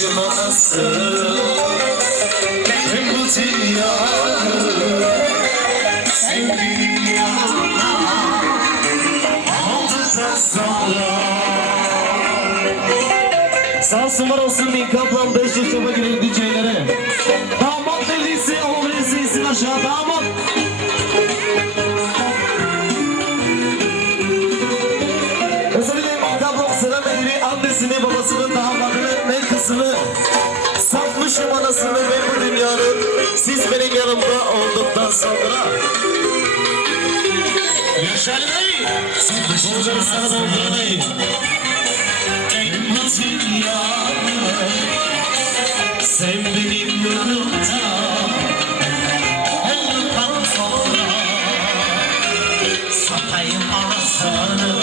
başım anası Tüm bu dünyayı Sen benim yanımda Aldıktan sonra Sağ olsun var olsun bir kaplan 500 topa girelim DJ'lere Damat delisi oğlu isin aşağı damat sonra Yaşar Bey Bunları sana doldurmayın En dünyayı Sen benim yanımda Olduktan sonra Satayım anasını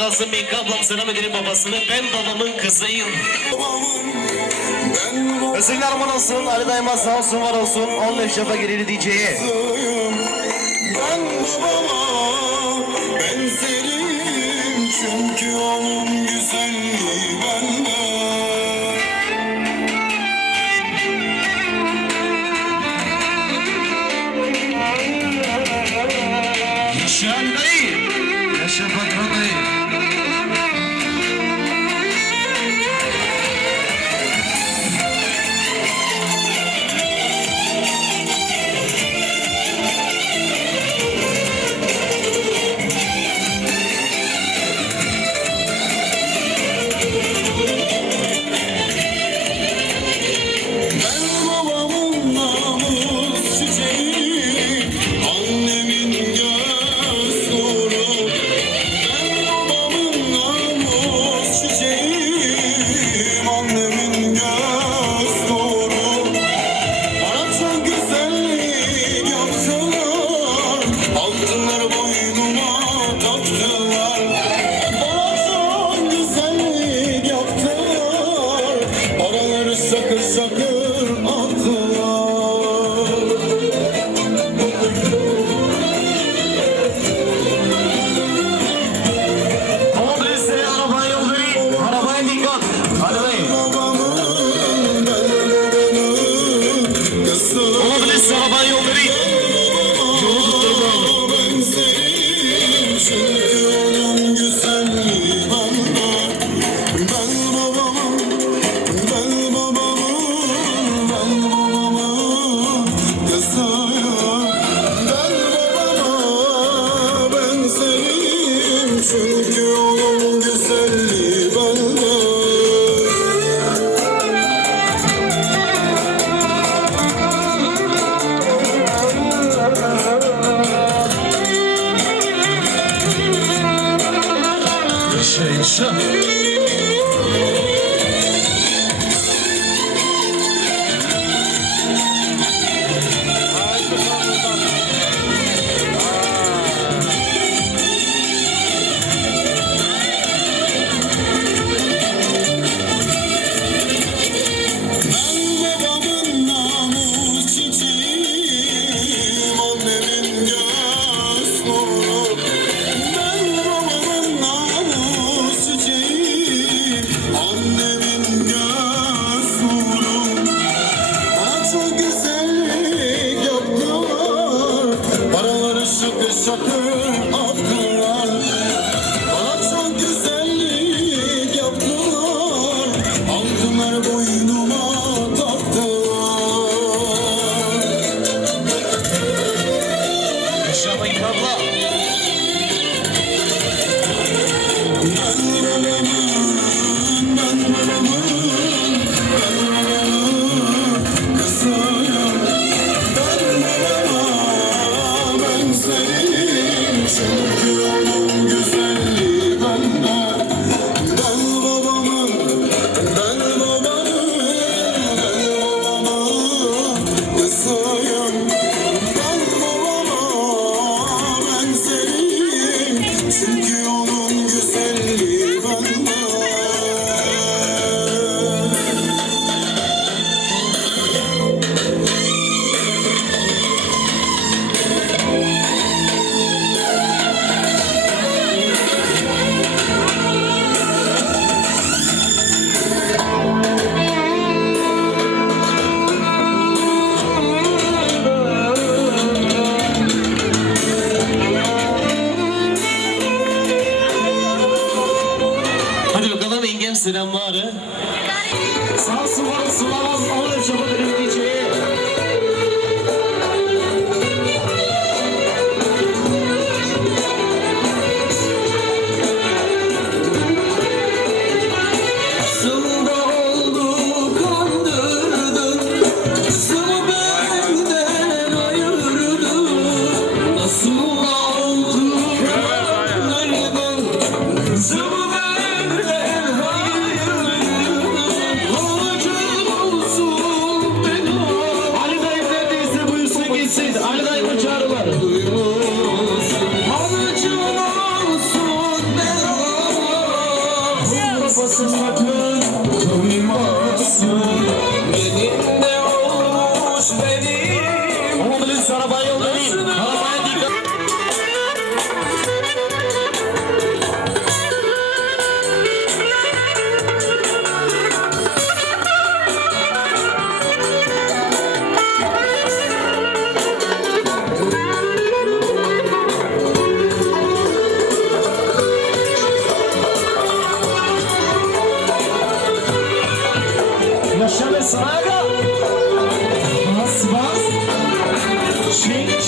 kalsın. Menkı ablam selam edelim babasını. Ben babamın kızıyım. Özellikle Arman olsun, Ali Daima sağ olsun, var olsun. 15 defa girili DJ'ye. Ben babama benzerim çünkü onun güzelliği bende. Yaşa dayı. Yaşa patron dayı.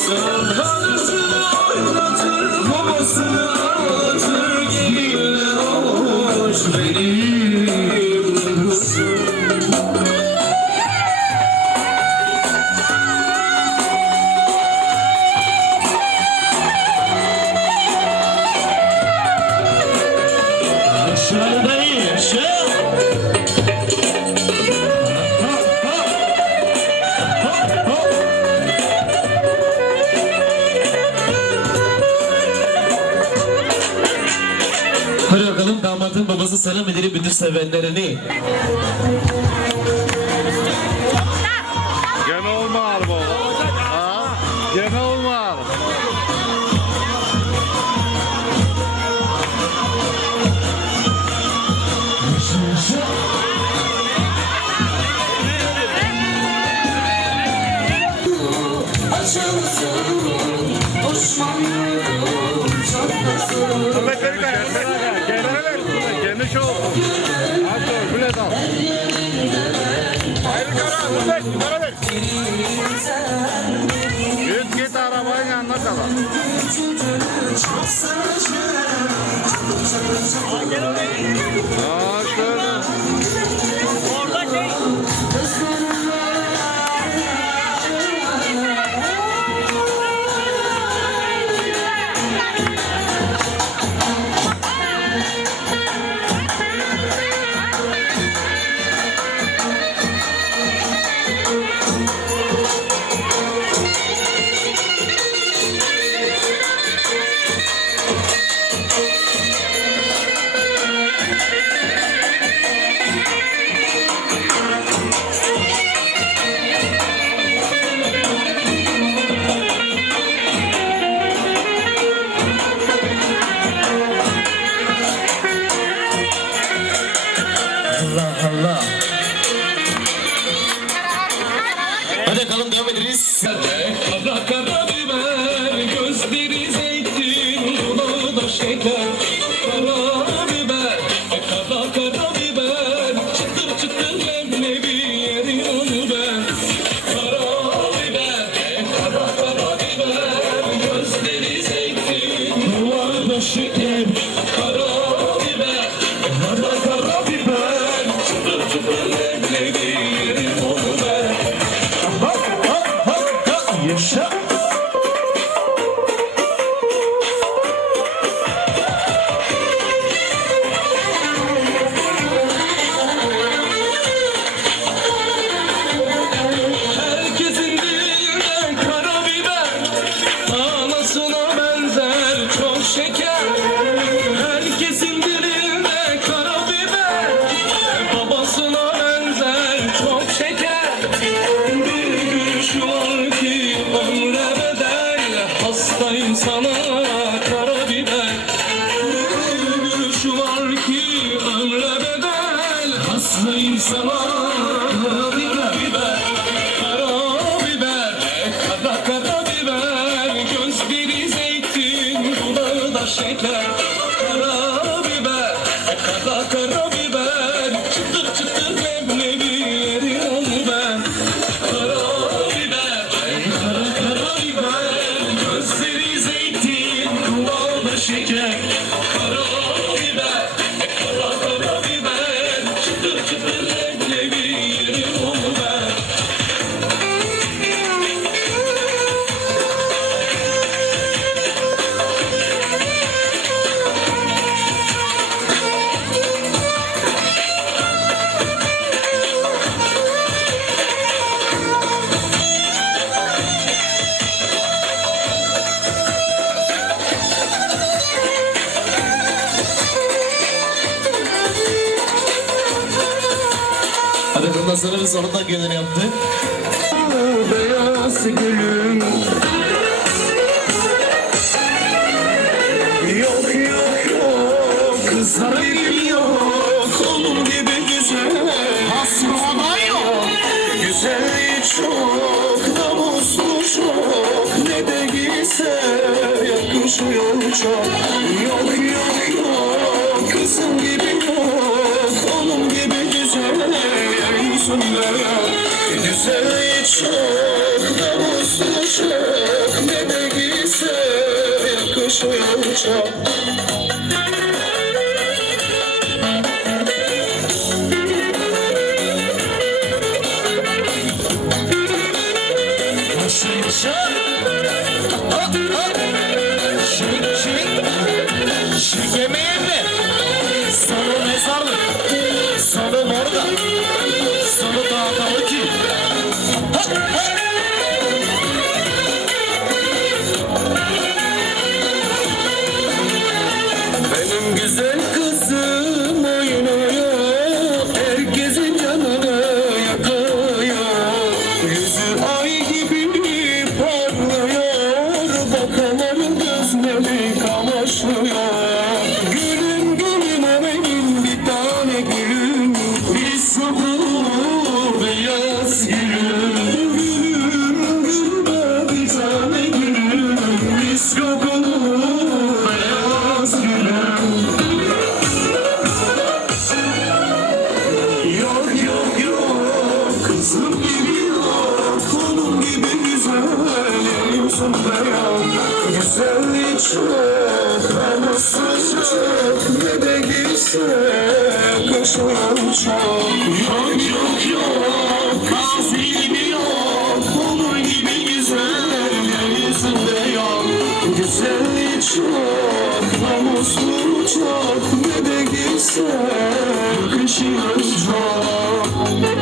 soon. selam edelim bütün sevenlerini. Aa, gel oraya. maker. sonunda gelir yaptı. Beyaz gülüm. Yok yok yok. Sarayım yok. Onun gibi güzel. Hasmada yok. Güzelliği çok namuslu çok. Ne de giyse yakışıyor çok. Yok yok yok. Kızım gibi yüzünden Güzelliği çok da bozdu çok Ne de giyse yakışıyor çok Muslu uçak ne de gitse Yakışıyor çok